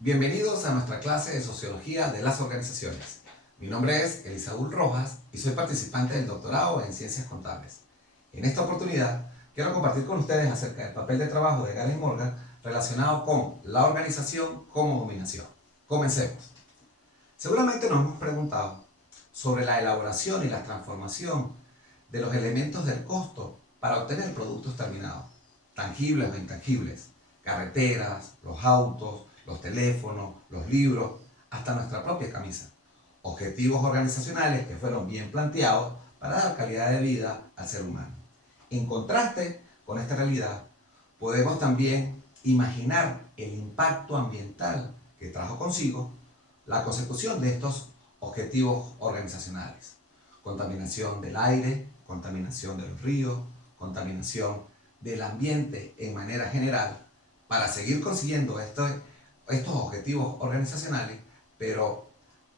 Bienvenidos a nuestra clase de Sociología de las Organizaciones. Mi nombre es Elisaúl Rojas y soy participante del doctorado en Ciencias Contables. En esta oportunidad quiero compartir con ustedes acerca del papel de trabajo de Galen Morgan relacionado con la organización como dominación. Comencemos. Seguramente nos hemos preguntado sobre la elaboración y la transformación de los elementos del costo para obtener productos terminados, tangibles o intangibles, carreteras, los autos, los teléfonos, los libros, hasta nuestra propia camisa. Objetivos organizacionales que fueron bien planteados para dar calidad de vida al ser humano. En contraste con esta realidad, podemos también imaginar el impacto ambiental que trajo consigo la consecución de estos objetivos organizacionales. Contaminación del aire, contaminación de los ríos, contaminación del ambiente en manera general, para seguir consiguiendo estos objetivos organizacionales, pero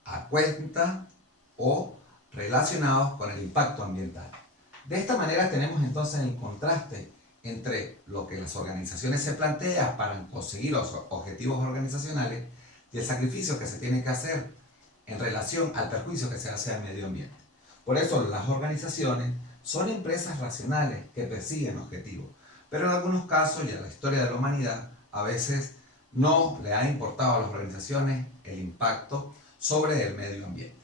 a cuenta o relacionados con el impacto ambiental. De esta manera tenemos entonces el contraste entre lo que las organizaciones se plantean para conseguir los objetivos organizacionales y el sacrificio que se tiene que hacer en relación al perjuicio que se hace al medio ambiente. Por eso las organizaciones son empresas racionales que persiguen objetivos, pero en algunos casos y en la historia de la humanidad a veces no le ha importado a las organizaciones el impacto sobre el medio ambiente.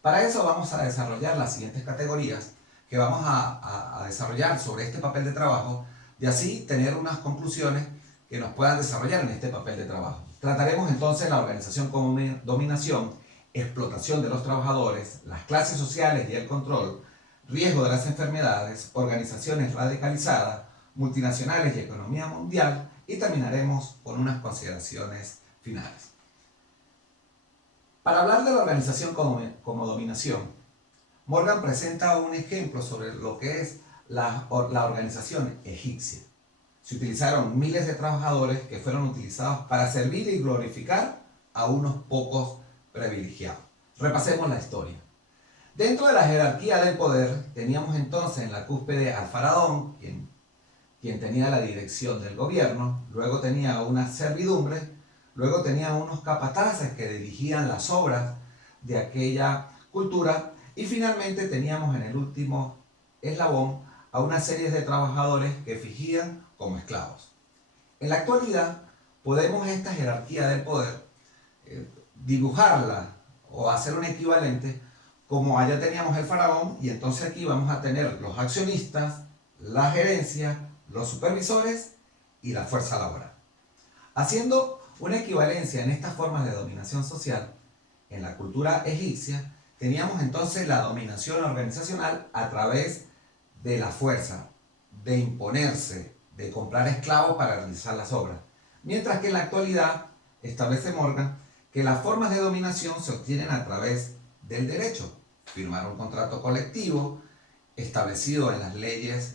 Para eso vamos a desarrollar las siguientes categorías que vamos a desarrollar sobre este papel de trabajo y así tener unas conclusiones que nos puedan desarrollar en este papel de trabajo. Trataremos entonces la organización como dominación, explotación de los trabajadores, las clases sociales y el control, riesgo de las enfermedades, organizaciones radicalizadas, multinacionales y economía mundial, y terminaremos con unas consideraciones finales. Para hablar de la organización como dominación, Morgan presenta un ejemplo sobre lo que es la organización egipcia. Se utilizaron miles de trabajadores que fueron utilizados para servir y glorificar a unos pocos privilegiados. Repasemos la historia. Dentro de la jerarquía del poder teníamos entonces en la cúspide al faraón, quien tenía la dirección del gobierno, luego tenía una servidumbre, luego tenía unos capataces que dirigían las obras de aquella cultura y finalmente teníamos en el último eslabón a una serie de trabajadores que fingían como esclavos. En la actualidad podemos esta jerarquía del poder dibujarla o hacer un equivalente como allá teníamos el faraón y entonces aquí vamos a tener los accionistas, la gerencia, los supervisores y la fuerza laboral. Haciendo una equivalencia en estas formas de dominación social, en la cultura egipcia teníamos entonces la dominación organizacional a través de la fuerza, de imponerse, de comprar esclavos para realizar las obras. Mientras que en la actualidad establece Morgan que las formas de dominación se obtienen a través del derecho, firmar un contrato colectivo establecido en las leyes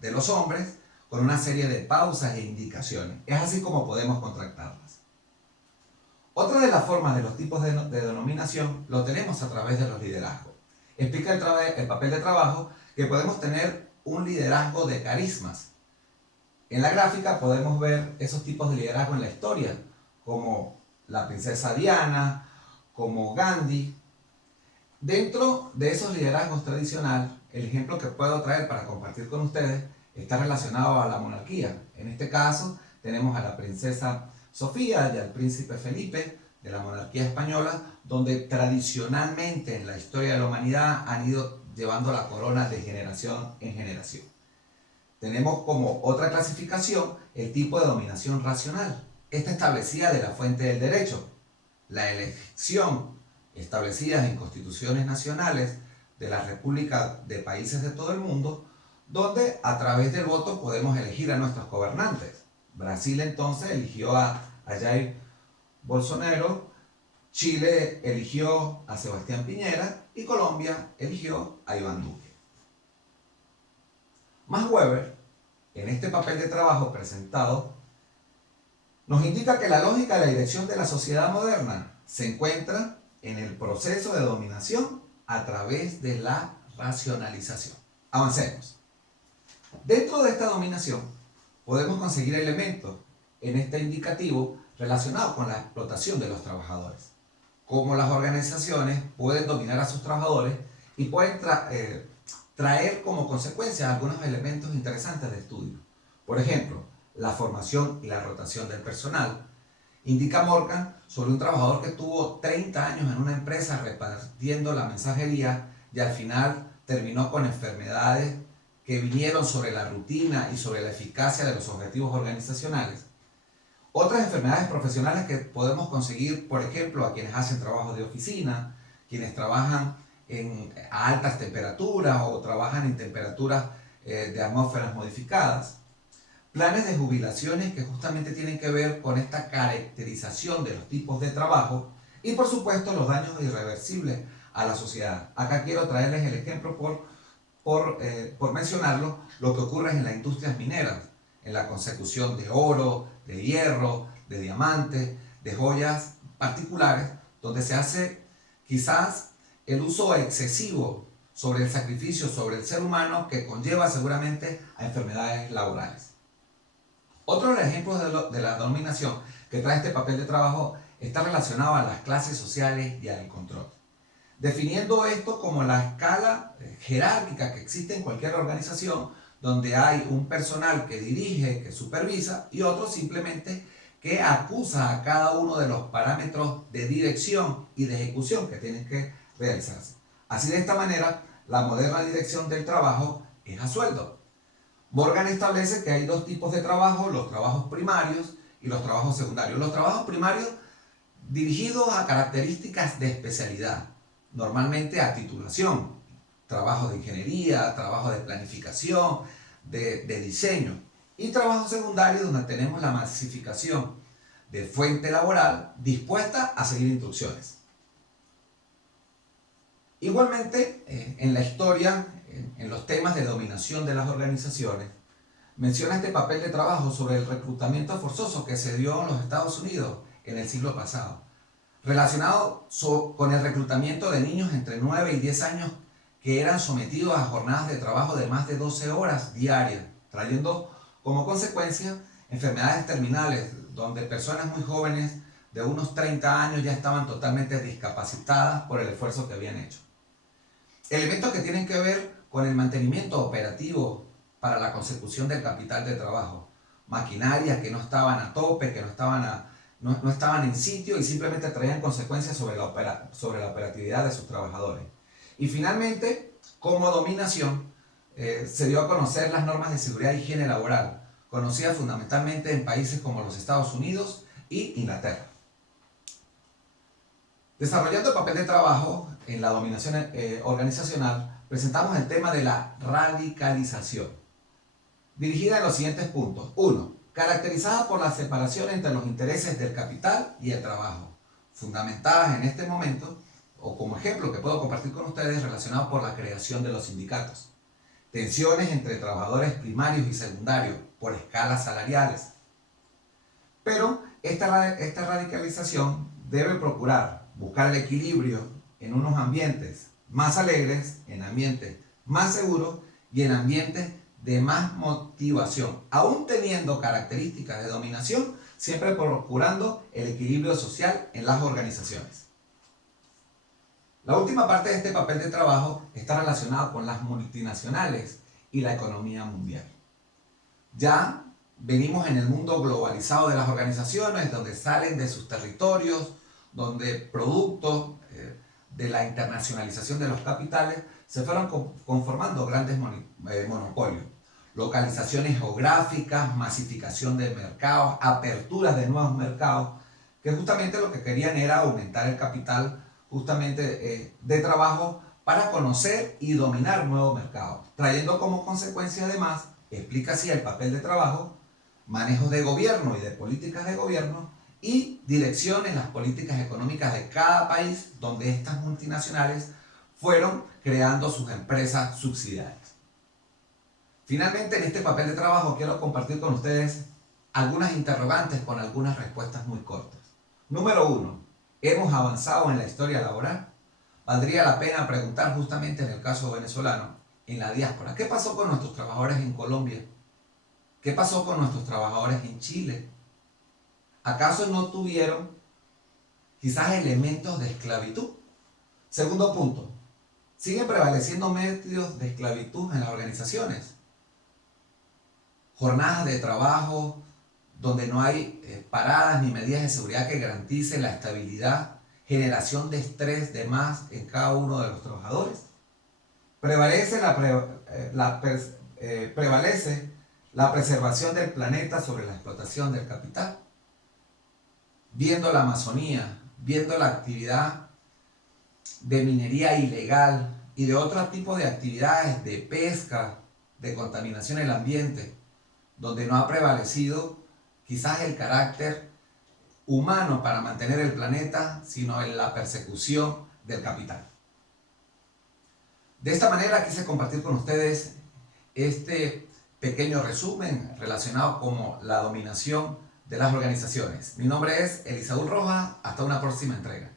de los hombres con una serie de pausas e indicaciones. Es así como podemos contractarlas. Otra de las formas de los tipos de denominación lo tenemos a través de los liderazgos. Explica el papel de trabajo que podemos tener un liderazgo de carismas. En la gráfica podemos ver esos tipos de liderazgo en la historia, como la princesa Diana, como Gandhi. Dentro de esos liderazgos tradicionales, el ejemplo que puedo traer para compartir con ustedes está relacionado a la monarquía. En este caso tenemos a la princesa Sofía y al príncipe Felipe de la monarquía española, donde tradicionalmente en la historia de la humanidad han ido llevando la corona de generación en generación. Tenemos como otra clasificación el tipo de dominación racional. Esta establecida de la fuente del derecho, la elección establecida en constituciones nacionales de las repúblicas de países de todo el mundo, donde a través del voto podemos elegir a nuestros gobernantes. Brasil entonces eligió a Jair Bolsonaro, Chile eligió a Sebastián Piñera y Colombia eligió a Iván Duque. Max Weber, en este papel de trabajo presentado, nos indica que la lógica de la dirección de la sociedad moderna se encuentra en el proceso de dominación a través de la racionalización. Avancemos. Dentro de esta dominación podemos conseguir elementos en este indicativo relacionado con la explotación de los trabajadores. Cómo las organizaciones pueden dominar a sus trabajadores y pueden traer como consecuencia algunos elementos interesantes de estudio. Por ejemplo, la formación y la rotación del personal. Indica Morgan sobre un trabajador que tuvo 30 años en una empresa repartiendo la mensajería y al final terminó con enfermedades que vinieron sobre la rutina y sobre la eficacia de los objetivos organizacionales. Otras enfermedades profesionales que podemos conseguir, por ejemplo, a quienes hacen trabajo de oficina, quienes trabajan a altas temperaturas o trabajan en temperaturas de atmósferas modificadas. Planes de jubilaciones que justamente tienen que ver con esta caracterización de los tipos de trabajo y por supuesto los daños irreversibles a la sociedad. Acá quiero traerles el ejemplo por mencionarlo, lo que ocurre en las industrias mineras, en la consecución de oro, de hierro, de diamantes, de joyas particulares, donde se hace quizás el uso excesivo sobre el sacrificio sobre el ser humano que conlleva seguramente a enfermedades laborales. Otro de los ejemplos de la dominación que trae este papel de trabajo está relacionado a las clases sociales y al control. Definiendo esto como la escala jerárquica que existe en cualquier organización, donde hay un personal que dirige, que supervisa y otro simplemente que acusa a cada uno de los parámetros de dirección y de ejecución que tienen que realizarse. Así de esta manera, la moderna dirección del trabajo es a sueldo. Morgan establece que hay dos tipos de trabajo, los trabajos primarios y los trabajos secundarios. Los trabajos primarios dirigidos a características de especialidad, normalmente a titulación, trabajo de ingeniería, trabajo de planificación, de diseño, y trabajo secundario donde tenemos la masificación de fuente laboral dispuesta a seguir instrucciones. Igualmente, en la historia, en los temas de dominación de las organizaciones, menciona este papel de trabajo sobre el reclutamiento forzoso que se dio en los Estados Unidos en el siglo pasado, relacionado con el reclutamiento de niños entre 9 y 10 años que eran sometidos a jornadas de trabajo de más de 12 horas diarias, trayendo como consecuencia enfermedades terminales, donde personas muy jóvenes de unos 30 años ya estaban totalmente discapacitadas por el esfuerzo que habían hecho. Elementos que tienen que ver con el mantenimiento operativo para la consecución del capital de trabajo, maquinarias que no estaban a tope, que no estaban en sitio y simplemente traían consecuencias sobre la operatividad de sus trabajadores. Y finalmente, como dominación, se dio a conocer las normas de seguridad e higiene laboral, conocidas fundamentalmente en países como los Estados Unidos y Inglaterra. Desarrollando el papel de trabajo en la dominación organizacional, presentamos el tema de la radicalización, dirigida en los siguientes puntos. 1. Caracterizada por la separación entre los intereses del capital y el trabajo, fundamentadas en este momento, o como ejemplo que puedo compartir con ustedes, relacionado por la creación de los sindicatos. Tensiones entre trabajadores primarios y secundarios por escalas salariales. Pero esta radicalización debe procurar buscar el equilibrio en unos ambientes más alegres, en ambientes más seguros y en ambientes de más motivación, aún teniendo características de dominación, siempre procurando el equilibrio social en las organizaciones. La última parte de este papel de trabajo está relacionada con las multinacionales y la economía mundial. Ya venimos en el mundo globalizado de las organizaciones, donde salen de sus territorios, donde producto de la internacionalización de los capitales se fueron conformando grandes monopolios. Localizaciones geográficas, masificación de mercados, aperturas de nuevos mercados, que justamente lo que querían era aumentar el capital justamente de trabajo para conocer y dominar nuevos mercados, trayendo como consecuencia además, explica así el papel de trabajo, manejo de gobierno y de políticas de gobierno y dirección en las políticas económicas de cada país donde estas multinacionales fueron creando sus empresas subsidiarias. Finalmente, en este papel de trabajo quiero compartir con ustedes algunas interrogantes con algunas respuestas muy cortas. Número 1. ¿Hemos avanzado en la historia laboral? Valdría la pena preguntar justamente en el caso venezolano, en la diáspora, ¿qué pasó con nuestros trabajadores en Colombia? ¿Qué pasó con nuestros trabajadores en Chile? ¿Acaso no tuvieron quizás elementos de esclavitud? Segundo punto, siguen prevaleciendo medios de esclavitud en las organizaciones. Jornadas de trabajo donde no hay paradas ni medidas de seguridad que garanticen la estabilidad, generación de estrés de más en cada uno de los trabajadores. Prevalece prevalece la preservación del planeta sobre la explotación del capital. Viendo la Amazonía, viendo la actividad de minería ilegal y de otro tipo de actividades de pesca, de contaminación del ambiente, donde no ha prevalecido quizás el carácter humano para mantener el planeta, sino en la persecución del capital. De esta manera quise compartir con ustedes este pequeño resumen relacionado con la dominación de las organizaciones. Mi nombre es Elisaúl Rojas, hasta una próxima entrega.